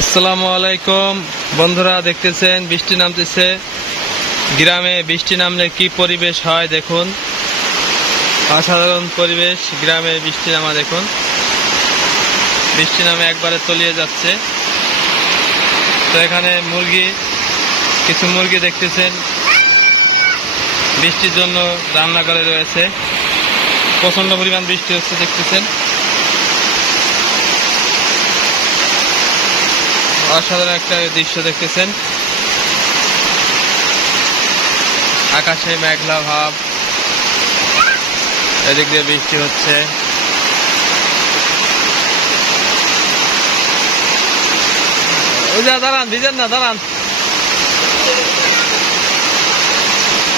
আসসালামু আলাইকুম বন্ধুরা, দেখতেছেন বৃষ্টি নামতেছে। গ্রামে বৃষ্টি নামলে কি পরিবেশ হয় দেখুন, অসাধারণ পরিবেশ। গ্রামে বৃষ্টি নামা দেখুন, বৃষ্টি নামে একবারে তলিয়ে যাচ্ছে। তো এখানে কিছু মুরগি দেখতেছেন বৃষ্টির জন্য রান্না করে রয়েছে। প্রচন্ড পরিমাণ বৃষ্টি হচ্ছে দেখতেছেন, অসাধারণ একটা দৃশ্য দেখতেছেন। আকাশে মেঘলা ভাব, এদিক দিয়ে বৃষ্টি হচ্ছে। দাঁড়ান, ভিজেন না, দাঁড়ান।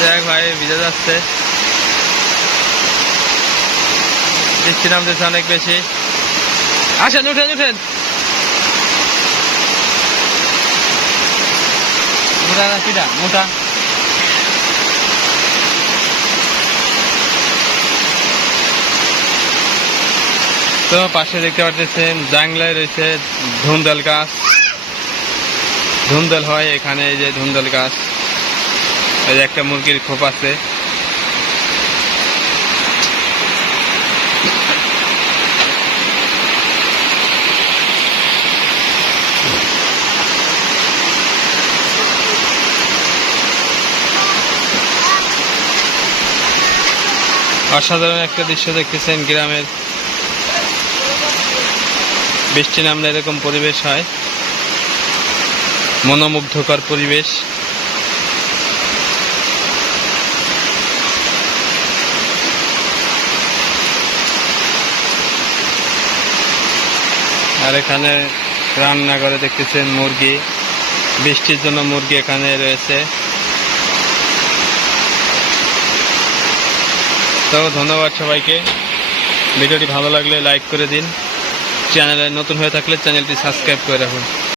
দেখ ভাই, ভিজে যাচ্ছে, বৃষ্টি নামতেছে অনেক বেশি। আসেন, উঠেন উঠেন। মোটা তো পাশে দেখতে পাচ্ছেন জাংলায় রয়েছে ধুন্দল গাছ। ধুন্দল হয় এখানে, এই যে ধুন্দল গাছ। এই যে একটা মুরগির খোপ আছে। অসাধারণ একটা দৃশ্য দেখতেছেন। গ্রামের বৃষ্টি নামলে এরকম পরিবেশ হয়, মনোমুগ্ধকর পরিবেশ। আর এখানে রান্না করে দেখতেছেন মুরগি, বৃষ্টির জন্য মুরগি এখানে রয়েছে। তো ধন্যবাদ সবাইকে। ভিডিওটি ভালো লাগলে লাইক করে দিন, চ্যানেলে নতুন হয়ে থাকলে চ্যানেলটি সাবস্ক্রাইব করে রাখুন।